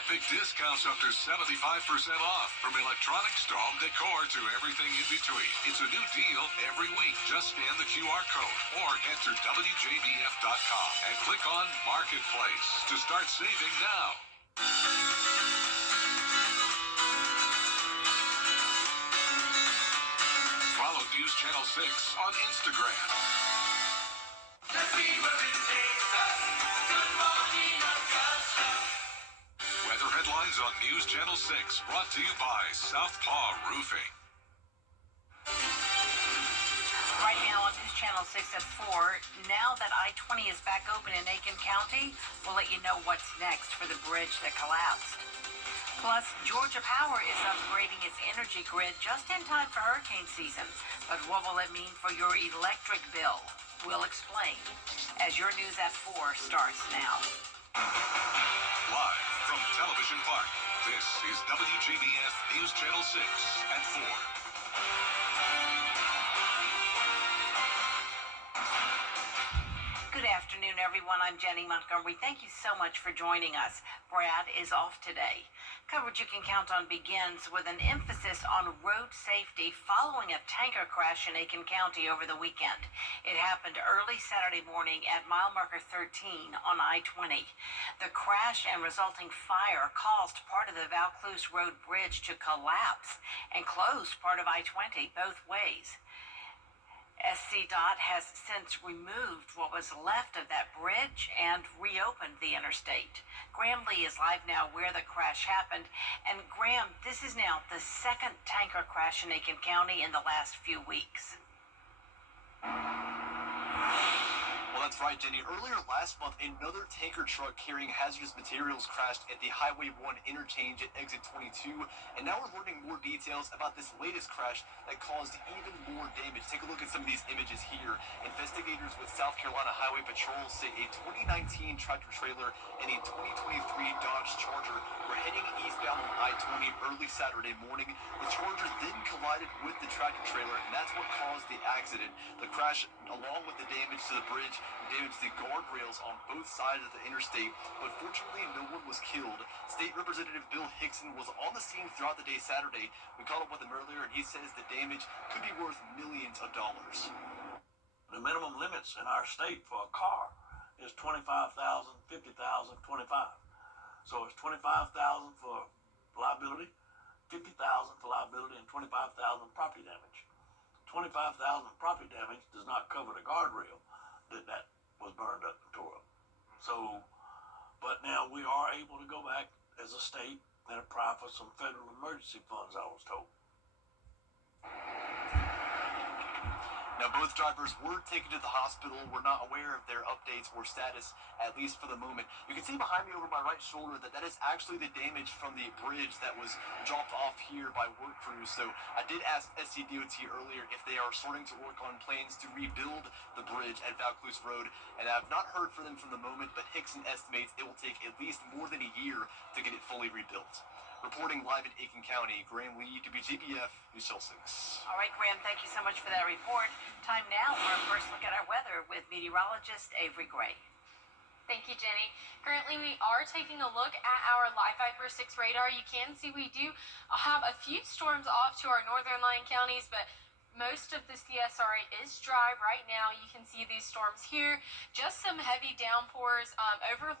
Epic discounts up to 75% off, from electronics to home decor to everything in between. It's a new deal every week. Just scan the QR code or head to WJBF.com and click on Marketplace to start saving now. Follow News Channel 6 on Instagram. Weather headlines on News Channel 6, brought to you by Southpaw Roofing. Right now on News Channel 6 at 4, now that I-20 is back open in Aiken County, we'll let you know what's next for the bridge that collapsed. Plus, Georgia Power is upgrading its energy grid just in time for hurricane season. But what will it mean for your electric bill? We'll explain as your News at 4 starts now. Live from Television Park, this is WJBF News Channel 6 at 4. Good afternoon, everyone. I'm Jenny Montgomery. Thank you so much for joining us. Brad is off today. Coverage you can count on begins with an emphasis on road safety following a tanker crash in Aiken County over the weekend. It happened early Saturday morning at mile marker 13 on I-20. The crash and resulting fire caused part of the Vaucluse Road Bridge to collapse and closed part of I-20 both ways. SCDOT has since removed what was left of that bridge and reopened the interstate. Graham Lee is live now where the crash happened. And Graham, this is now the second tanker crash in Aiken County in the last few weeks. Well, that's right, Jenny. Earlier last month, another tanker truck carrying hazardous materials crashed at the Highway 1 interchange at exit 22. And now we're learning more details about this latest crash that caused even more damage. Take a look at some of these images here. Investigators with South Carolina Highway Patrol say a 2019 tractor trailer and a 2023 Dodge Charger were heading eastbound on I-20 early Saturday morning. The Charger then collided with the tractor trailer, and that's what caused the accident. The crash, along with the damage to the bridge, damaged the guardrails on both sides of the interstate, but fortunately no one was killed. State Representative Bill Hickson was on the scene throughout the day Saturday. We caught up with him earlier, and he says the damage could be worth millions of dollars. The minimum limits in our state for a car is $25,000, $50,000, $25,000. So it's $25,000 for liability, $50,000 for liability, and $25,000 property damage. $25,000 property damage does not cover the guardrail that was burned up and tore up. So, but now we are able to go back as a state and apply for some federal emergency funds, I was told. Now, both drivers were taken to the hospital. We're not aware of their updates or status, at least for the moment. You can see behind me over my right shoulder that is actually the damage from the bridge that was dropped off here by work crews. So I did ask SCDOT earlier if they are starting to work on plans to rebuild the bridge at Vaucluse Road, and I've not heard from them from the moment, but Hickson estimates it will take at least more than a year to get it fully rebuilt. Reporting live in Aiken County, Graham Lee, WJBF News Channel 6. All right, Graham, thank you so much for that report. Time now for a first look at our weather with meteorologist Avery Gray. Thank you, Jenny. Currently, we are taking a look at our Live Viper 6 radar. You can see we do have a few storms off to our northern line counties, but most of the CSRA is dry right now. You can see these storms here. Just some heavy downpours over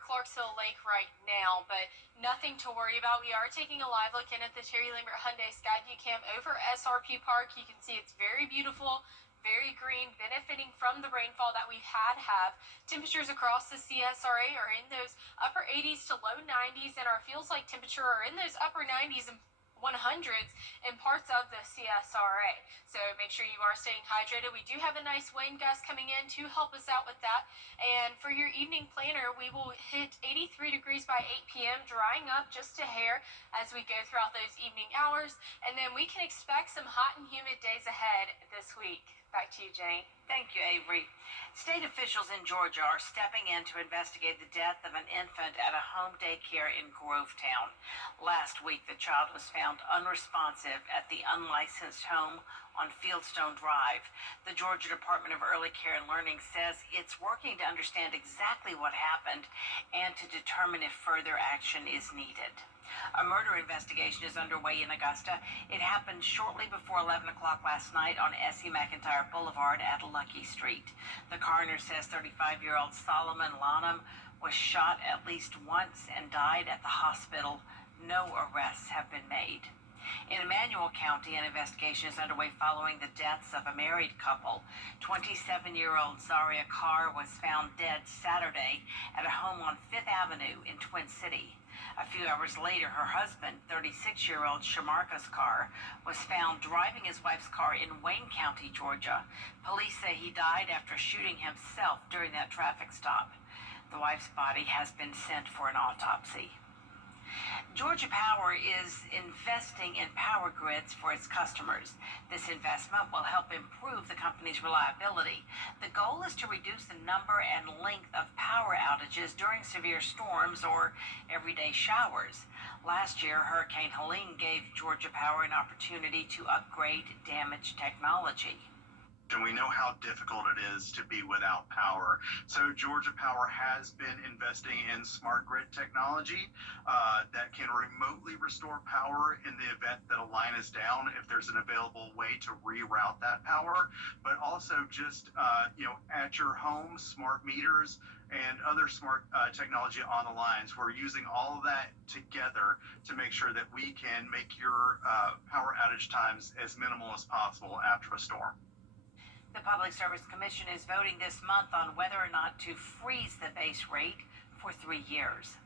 Clarksville Lake right now, but nothing to worry about. We are taking a live look in at the Terry Lambert Hyundai Skyview Cam over SRP Park. You can see it's very beautiful, very green, benefiting from the rainfall that we've have. Temperatures across the CSRA are in those upper 80s to low 90s, and our feels like temperature are in those upper 90s and 100s in parts of the CSRA. So make sure you are staying hydrated. We do have a nice wind gust coming in to help us out with that. And for your evening planner, we will hit 83 degrees by 8 p.m., drying up just a hair as we go throughout those evening hours. And then we can expect some hot and humid days ahead this week. Back to you, Jenny. Thank you, Avery. State officials in Georgia are stepping in to investigate the death of an infant at a home daycare in Grovetown. Last week, the child was found unresponsive at the unlicensed home on Fieldstone Drive. The Georgia Department of Early Care and Learning says it's working to understand exactly what happened and to determine if further action is needed. A murder investigation is underway in Augusta. It happened shortly before 11 o'clock last night on S.E. McIntyre Boulevard at Lucky Street. The coroner says 35-year-old Solomon Lanham was shot at least once and died at the hospital. No arrests have been made. In Emmanuel County, an investigation is underway following the deaths of a married couple. 27-year-old Zaria Carr was found dead Saturday at a home on Fifth Avenue in Twin City. A few hours later, her husband, 36-year-old Shamarcus Carr, was found driving his wife's car in Wayne County, Georgia. Police say he died after shooting himself during that traffic stop. The wife's body has been sent for an autopsy. Georgia Power is investing in power grids for its customers. This investment will help improve the company's reliability. The goal is to reduce the number and length of power outages during severe storms or everyday showers. Last year, Hurricane Helene gave Georgia Power an opportunity to upgrade damaged technology. And we know how difficult it is to be without power. So Georgia Power has been investing in smart grid technology that can remotely restore power in the event that a line is down, if there's an available way to reroute that power, but also just, at your home, smart meters and other smart technology on the lines. We're using all of that together to make sure that we can make your power outage times as minimal as possible after a storm. The Public Service Commission is voting this month on whether or not to freeze the base rate for 3 years.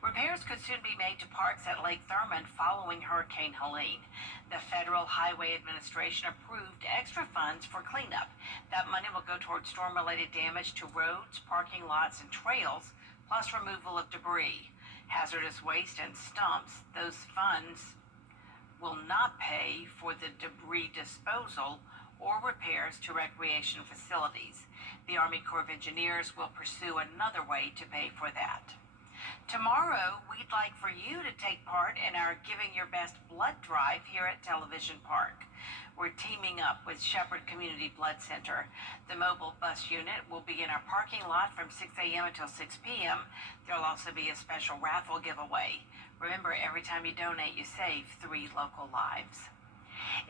Repairs could soon be made to parks at Lake Thurmond following Hurricane Helene. The Federal Highway Administration approved extra funds for cleanup. That money will go toward storm-related damage to roads, parking lots, and trails, plus removal of debris, hazardous waste, and stumps. Those funds will not pay for the debris disposal or repairs to recreation facilities. The Army Corps of Engineers will pursue another way to pay for that. Tomorrow, we'd like for you to take part in our Giving Your Best blood drive here at Television Park. We're teaming up with Shepherd Community Blood Center. The mobile bus unit will be in our parking lot from 6 a.m. until 6 p.m. There'll also be a special raffle giveaway. Remember, every time you donate, you save 3 local lives.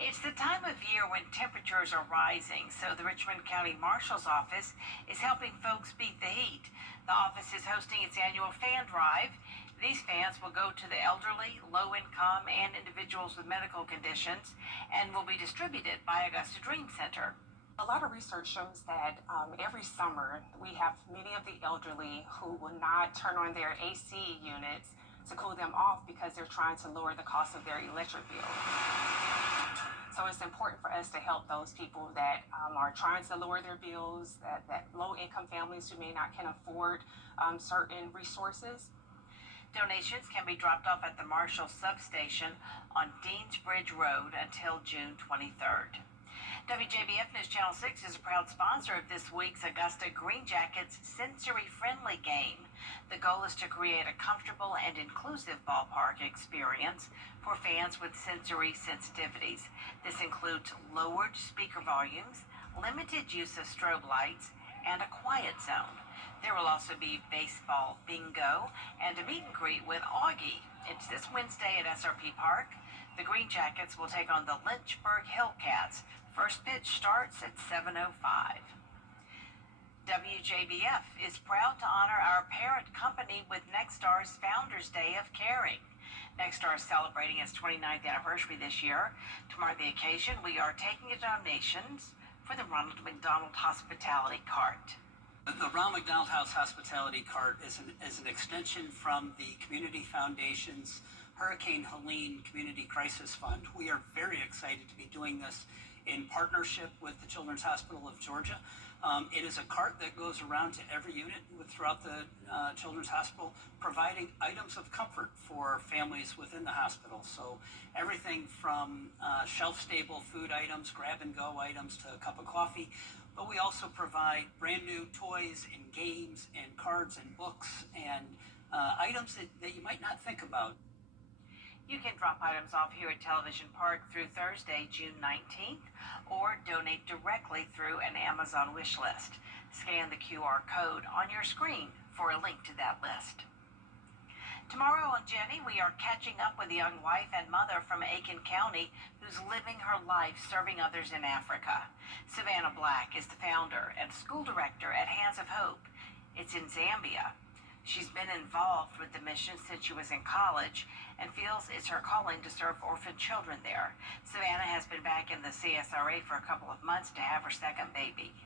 It's the time of year when temperatures are rising, so the Richmond County Marshal's Office is helping folks beat the heat. The office is hosting its annual fan drive. These fans will go to the elderly, low-income, and individuals with medical conditions and will be distributed by Augusta Dream Center. A lot of research shows that every summer we have many of the elderly who will not turn on their AC units to cool them off because they're trying to lower the cost of their electric bill. So it's important for us to help those people that are trying to lower their bills, that low-income families who may not can afford certain resources. Donations can be dropped off at the Marshall substation on Deansbridge Road until June 23rd. WJBF News Channel 6 is a proud sponsor of this week's Augusta Green Jackets sensory-friendly game. The goal is to create a comfortable and inclusive ballpark experience for fans with sensory sensitivities. This includes lowered speaker volumes, limited use of strobe lights, and a quiet zone. There will also be baseball bingo and a meet and greet with Augie. It's this Wednesday at SRP Park. The Green Jackets will take on the Lynchburg Hellcats. First pitch starts at 7:05. WJBF is proud to honor our parent company with Nexstar's Founders Day of Caring. Nexstar is celebrating its 29th anniversary this year. To mark the occasion, we are taking donations for the Ronald McDonald Hospitality Cart. The Ronald McDonald House Hospitality Cart is an extension from the Community Foundation's Hurricane Helene Community Crisis Fund. We are very excited to be doing this in partnership with the Children's Hospital of Georgia. It is a cart that goes around to every unit throughout the Children's Hospital, providing items of comfort for families within the hospital. So everything from shelf-stable food items, grab-and-go items, to a cup of coffee, but we also provide brand new toys and games and cards and books and items that you might not think about. You can drop items off here at Television Park through Thursday, June 19th, or donate directly through an Amazon wish list. Scan the QR code on your screen for a link to that list. Tomorrow on Jenny, we are catching up with a young wife and mother from Aiken County who's living her life serving others in Africa. Savannah Black is the founder and school director at Hands of Hope. It's in Zambia. She's been involved with the mission since she was in college and feels it's her calling to serve orphan children there. Savannah has been back in the CSRA for a couple of months to have her second baby.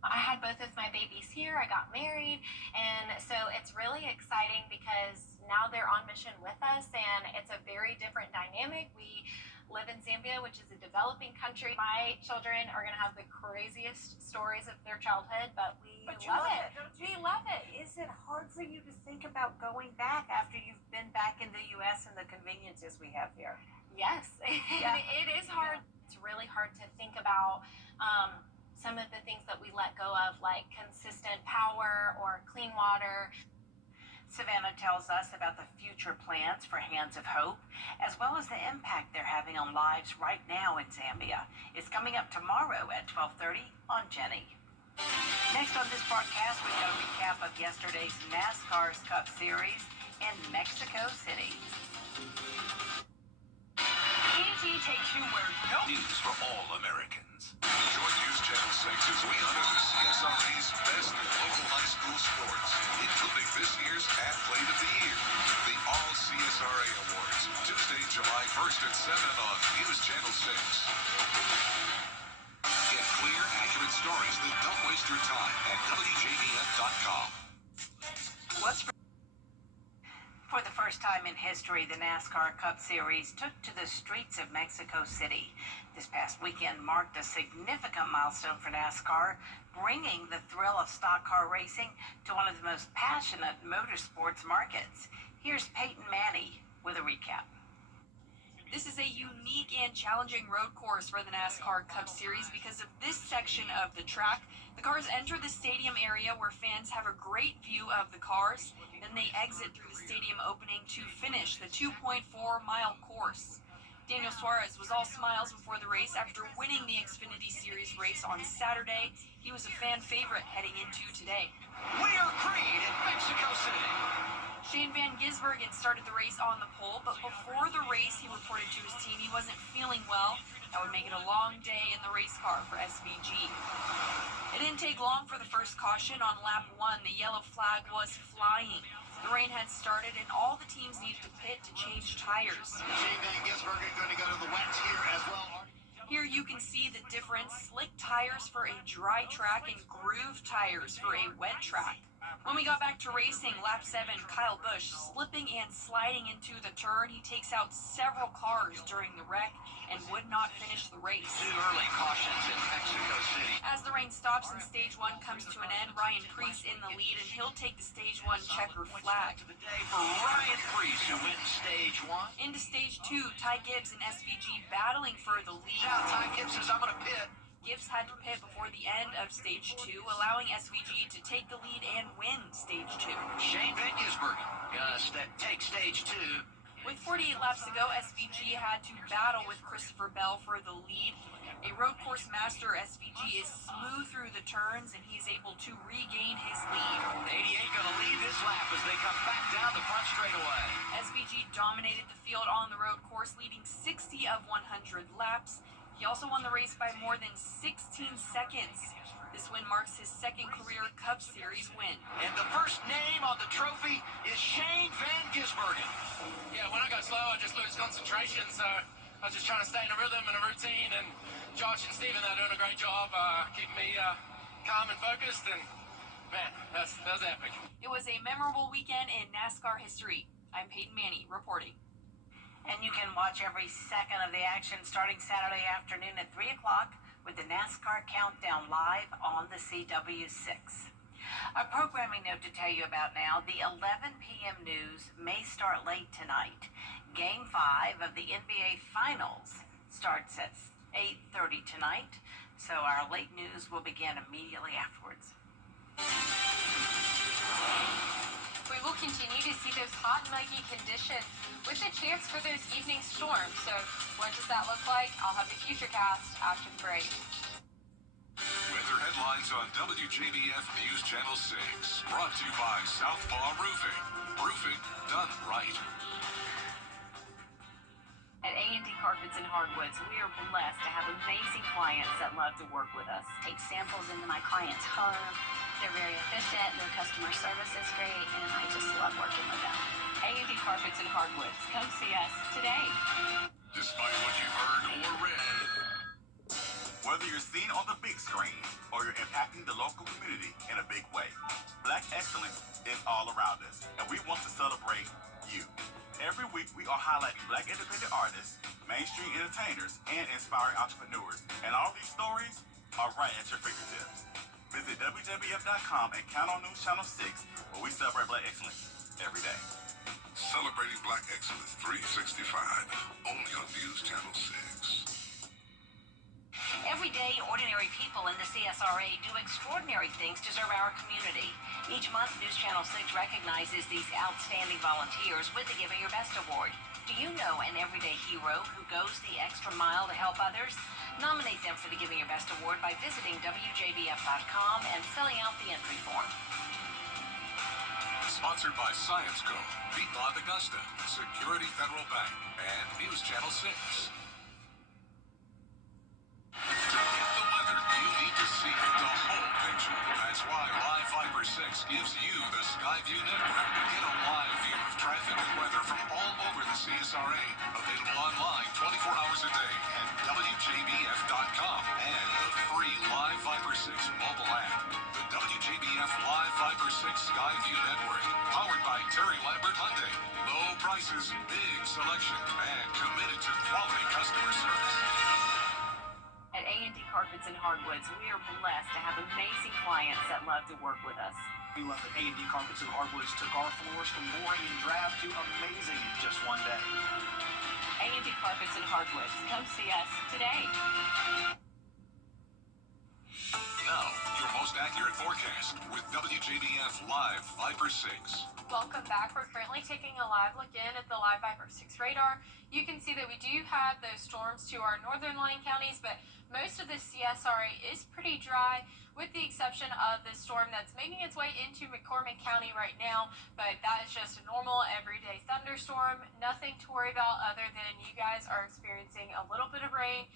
I had both of my babies here. I got married, and so it's really exciting because now they're on mission with us, and it's a very different dynamic. We live in Zambia, which is a developing country. My children are going to have the craziest stories of their childhood, but we love it. We love it. Is it hard for you to think about going back after you've been back in the U.S. and the conveniences we have here? Yes, Yeah. it is hard. Yeah. It's really hard to think about some of the things that we let go of, like consistent power or clean water. Savannah tells us about the future plans for Hands of Hope, as well as the impact they're having on lives right now in Zambia. It's coming up tomorrow at 12:30 on Jenny. Next on this broadcast, we've got a recap of yesterday's NASCAR's Cup Series in Mexico City. ET takes you where no news for all Americans. Join News Channel 6 as we honor the CSRA's best local high school sports, including this year's Athlete of the Year, the All CSRA Awards, Tuesday, July 1st at 7 on News Channel 6. Get clear, accurate stories that don't waste your time at WJBF.com. For the first time in history, the NASCAR Cup Series took to the streets of Mexico City. This past weekend marked a significant milestone for NASCAR, bringing the thrill of stock car racing to one of the most passionate motorsports markets. Here's Peyton Manny with a recap. This is a unique and challenging road course for the NASCAR Cup Series because of this section of the track. The cars enter the stadium area where fans have a great view of the cars. Then they exit through the stadium opening to finish the 2.4-mile course. Daniel Suarez was all smiles before the race after winning the Xfinity Series race on Saturday. He was a fan favorite heading into today. Winner Creed in Mexico City. Shane Van Gisbergen started the race on the pole, but before the race, he reported to his team he wasn't feeling well. That would make it a long day in the race car for SVG. It didn't take long for the first caution. On lap 1, the yellow flag was flying. The rain had started, and all the teams needed to pit to change tires. Shane Van Gisbergen going to go to the wet here as well. Here you can see the difference: slick tires for a dry track and groove tires for a wet track. When we got back to racing, lap 7, Kyle Busch slipping and sliding into the turn. He takes out several cars during the wreck and would not finish the race. Two early cautions in Mexico City. As the rain stops and stage 1 comes to an end, Ryan Preece in the lead, and he'll take the stage 1 checker flag. To the day for Ryan Preece, who wins stage 1. Into stage 2, Ty Gibbs and SVG battling for the lead. Now Ty Gibbs says, I'm going to pit. Gibbs had to pit before the end of stage 2, allowing SVG to take the lead and win stage 2. Shane Van Gisbergen gonna take stage 2. With 48 laps to go, SVG had to battle with Christopher Bell for the lead. A road course master, SVG is smooth through the turns, and he's able to regain his lead. 88 gonna lead this lap as they come back down the front straightaway. SVG dominated the field on the road course, leading 60 of 100 laps. He also won the race by more than 16 seconds. This win marks his second career Cup Series win. And the first name on the trophy is Shane Van Gisbergen. Yeah, when I go slow, I just lose concentration, so I was just trying to stay in a rhythm and a routine, and Josh and Steven, they're doing a great job keeping me calm and focused, and man, that was epic. It was a memorable weekend in NASCAR history. I'm Peyton Manny reporting. And you can watch every second of the action starting Saturday afternoon at 3 o'clock with the NASCAR Countdown live on the CW6. A programming note to tell you about now: the 11 p.m. news may start late tonight. Game 5 of the NBA Finals starts at 8:30 tonight. So our late news will begin immediately afterwards. We will continue to see those hot, muggy conditions with a chance for those evening storms. So what does that look like? I'll have a future cast after the break. Weather headlines on WJBF News Channel 6. Brought to you by Southpaw Roofing. Roofing done right. At A&D Carpets and Hardwoods, we are blessed to have amazing clients that love to work with us. Take samples into my client's home. They're very efficient, their customer service is great, and I just love working with them. A&D Carpets and Hardwoods, come see us today. Despite what you've heard or read, whether you're seen on the big screen or you're impacting the local community in a big way, Black excellence is all around us, and we want to celebrate you. Every week, we are highlighting Black independent artists, mainstream entertainers, and inspiring entrepreneurs. And all these stories are right at your fingertips. Visit WJBF.com and count on News Channel 6, where we celebrate Black excellence every day. celebrating Black excellence 365, only on News Channel 6. Every day, ordinary people in the CSRA do extraordinary things to serve our community. Each month, News Channel 6 recognizes these outstanding volunteers with the Giving Your Best Award. Do you know an everyday hero who goes the extra mile to help others? Nominate them for the Giving Your Best Award by visiting WJBF.com and filling out the entry form. Sponsored by Science Co., Piedmont Augusta, Security Federal Bank, and News Channel 6. To get the weather, you need to see the whole picture. That's why Live Fiber 6 gives you the Skyview network. Get a live view of traffic and weather from all over the CSRA. Available online 24 hours a day at WJBF.com and the free Live Fiber 6 mobile app. The WJBF Live Fiber 6 Skyview network, powered by Terry Lambert Hyundai. Low prices, big selection, and committed to quality customer service. At A&D Carpets and Hardwoods, we are blessed to have amazing clients that love to work with us. We love that A&D Carpets and Hardwoods took our floors from boring and drab to amazing in just one day. A&D Carpets and Hardwoods, come see us today. Now, your most accurate forecast with WJBF Live Viper 6. Welcome back. We're currently taking a live look in at the Live Viper 6 radar. You can see that we do have those storms to our northern line counties, but most of the CSRA is pretty dry, with the exception of the storm that's making its way into McCormick County right now. But that is just a normal everyday thunderstorm. Nothing to worry about other than you guys are experiencing a little bit of rain.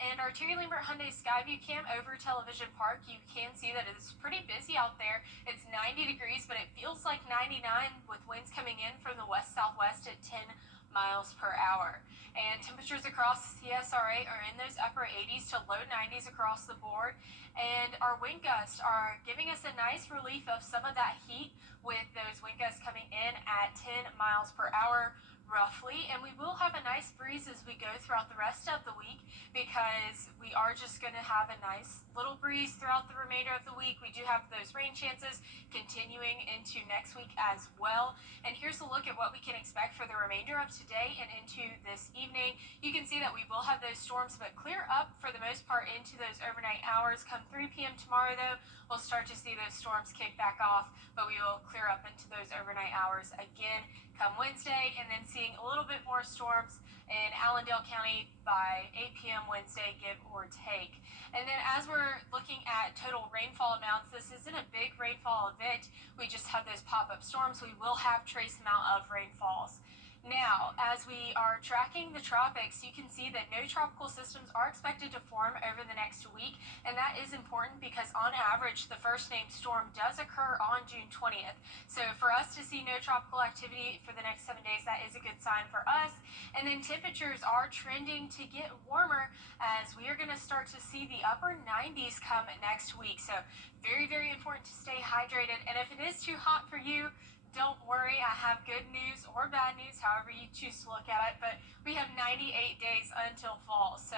And our Terry Lambert Hyundai Skyview cam over Television Park, you can see that it's pretty busy out there. It's 90 degrees, but it feels like 99 with winds coming in from the west-southwest at 10 miles per hour. And temperatures across the CSRA are in those upper 80s to low 90s across the board. And our wind gusts are giving us a nice relief of some of that heat, with those wind gusts coming in at 10 miles per hour roughly. And we will have a nice breeze as we go throughout the rest of the week, because we are just going to have a nice little breeze throughout the remainder of the week. We do have those rain chances continuing into next week as well. And here's a look at what we can expect for the remainder of today and into this evening. You can see that we will have those storms, but clear up for the most part into those overnight hours. Come 3 p.m. tomorrow, though, we'll start to see those storms kick back off, but we will clear up into those overnight hours again come Wednesday, and then seeing a little bit more storms in Allendale County by 8 p.m. Wednesday, give or take. And then as we're looking at total rainfall amounts, this isn't a big rainfall event. We just have those pop-up storms. We will have trace amount of rainfalls. Now, as we are tracking the tropics, you can see that no tropical systems are expected to form over the next week, and that is important because on average, the first named storm does occur on June 20th. So for us to see no tropical activity for the next 7 days, that is a good sign for us. And then temperatures are trending to get warmer as we are going to start to see the upper 90s come next week. So very, very important to stay hydrated. And if it is too hot for you, don't worry, I have good news or bad news, however you choose to look at it, but we have 98 days until fall, so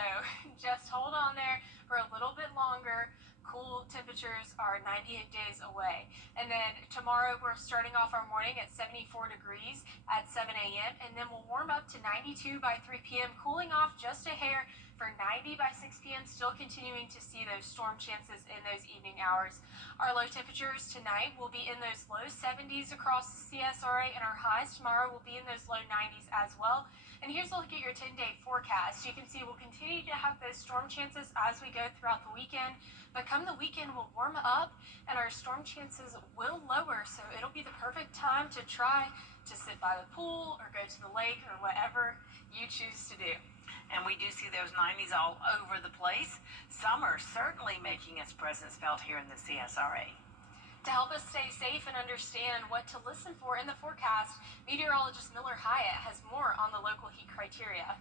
just hold on there for a little bit longer. Cool temperatures are 98 days away. And then Tomorrow, we're starting off our morning at 74 degrees at 7 a.m., and then we'll warm up to 92 by 3 p.m., cooling off just a hair for 90 by 6 p.m., still continuing to see those storm chances in those evening hours. Our low temperatures tonight will be in those low 70s across the CSRA, and our highs tomorrow will be in those low 90s as well. And here's a look at your 10-day forecast. You can see we'll continue to have those storm chances as we go throughout the weekend. But come the weekend, we'll warm up and our storm chances will lower. So it'll be the perfect time to try to sit by the pool or go to the lake or whatever you choose to do. And we do see those 90s all over the place. Summer certainly making its presence felt here in the CSRA. To help us stay safe and understand what to listen for in the forecast, meteorologist Miller Hyatt has more on the local heat criteria.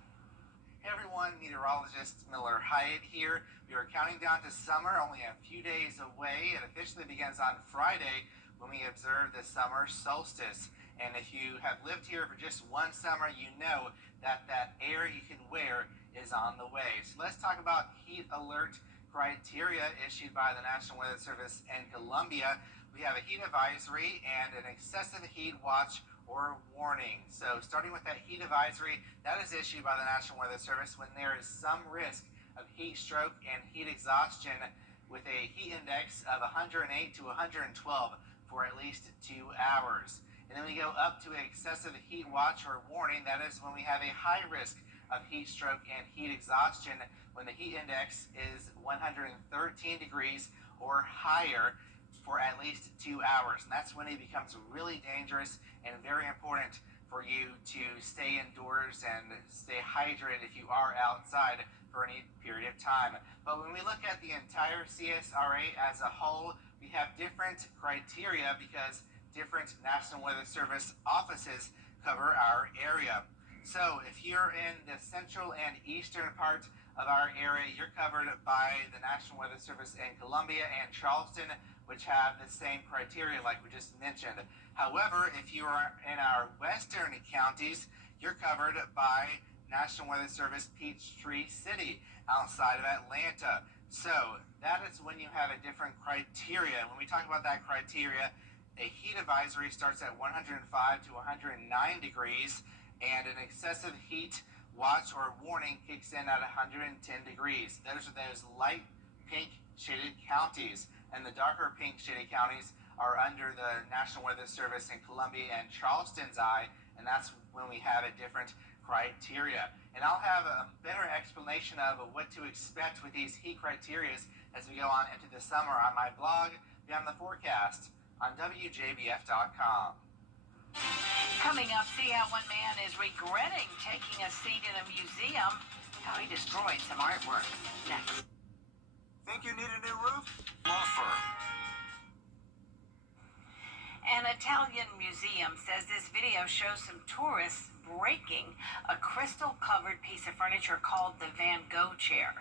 Hey everyone, meteorologist Miller Hyatt here. We are counting down to summer, only a few days away. It officially begins on Friday when we observe the summer solstice. And if you have lived here for just one summer, you know that that air you can wear is on the way. So let's talk about heat alert criteria issued by the National Weather Service in Columbia. We have a heat advisory and an excessive heat watch or warning. So starting with that heat advisory, that is issued by the National Weather Service when there is some risk of heat stroke and heat exhaustion with a heat index of 108 to 112 for at least 2 hours. And then we go up to an excessive heat watch or warning. That is when we have a high risk of heat stroke and heat exhaustion when the heat index is 113 degrees or higher for at least 2 hours. And that's when it becomes really dangerous and very important for you to stay indoors and stay hydrated if you are outside for any period of time. But when we look at the entire CSRA as a whole, we have different criteria because different National Weather Service offices cover our area. So if you're in the central and eastern part of our area, you're covered by the National Weather Service in Columbia and Charleston, which have the same criteria like we just mentioned. However, if you are in our western counties, you're covered by National Weather Service Peachtree City outside of Atlanta. So that is when you have a different criteria. When we talk about that criteria, a heat advisory starts at 105 to 109 degrees, and an excessive heat watch or warning kicks in at 110 degrees. Those are those light pink shaded counties, and the darker pink shaded counties are under the National Weather Service in Columbia and Charleston's eye, and that's when we have a different criteria. And I'll have a better explanation of what to expect with these heat criterias as we go on into the summer on my blog, Beyond the Forecast, on WJBF.com. Coming up, see how one man is regretting taking a seat in a museum, how he destroyed some artwork. Next. Think you need a new roof? Law firm. An Italian museum says this video shows some tourists breaking a crystal-covered piece of furniture called the Van Gogh chair.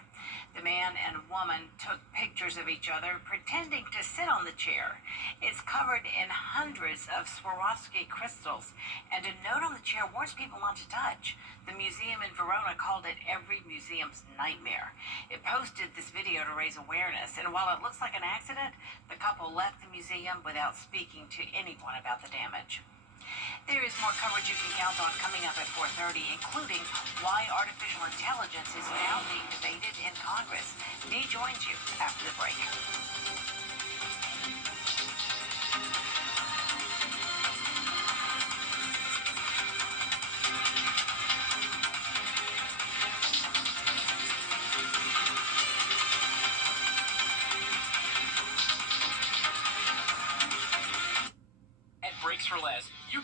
The man and woman took pictures of each other pretending to sit on the chair. It's covered in hundreds of Swarovski crystals, and a note on the chair warns people not to touch. The museum in Verona called it every museum's nightmare. It posted this video to raise awareness, and while it looks like an accident, the couple left the museum without speaking to anyone about the damage. There is more coverage you can count on coming up at 4:30, including why artificial intelligence is now being debated in Congress. Dee joins you after the break.